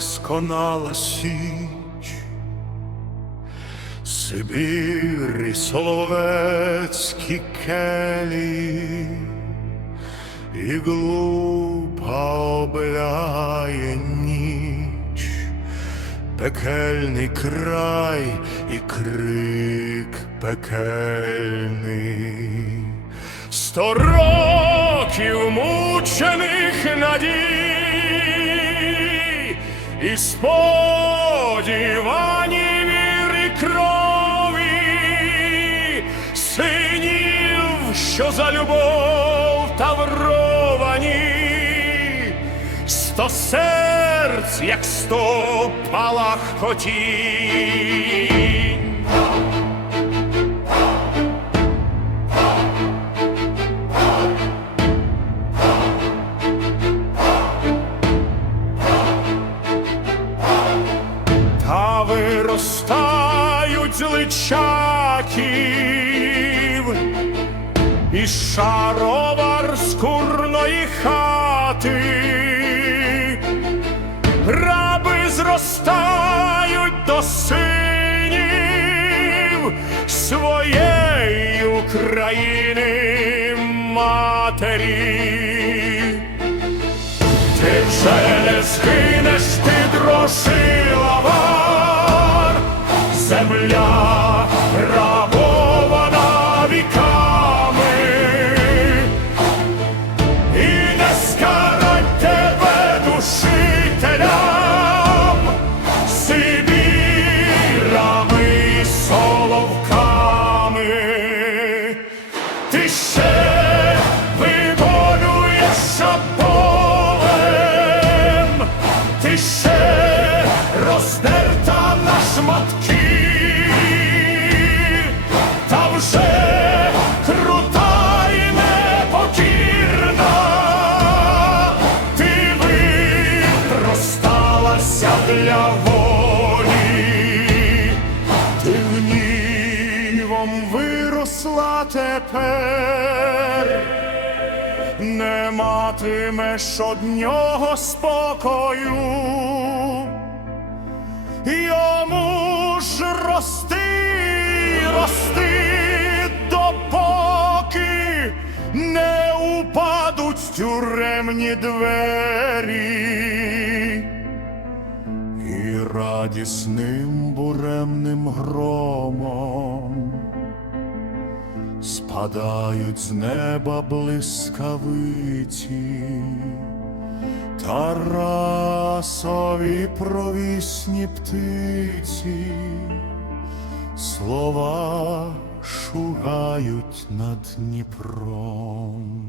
сконала січ, Сибір і соловецькі келі, і глупа обляє ніч, пекельний край і крик пекельний. Сто років мучених надій і сподівані віри крові, синів, що за любов тавровані, сто серць, як сто палахотінь. Та виростають з личаків із шаровар скурної хати, раби зростають до синів своєї України матері. Вже не згинеш, ти дрошила ти ще роздерта на шматки, та вже крута і непокірна, ти виросталася для волі. Ти гнівом виросла тепер, матимеш однього спокою, йому ж рости, рости, допоки не упадуть тюремні двері. І радісним буремним громом спадають з неба блискавиці, Тарасові провісні птиці, слова шугають над Дніпром.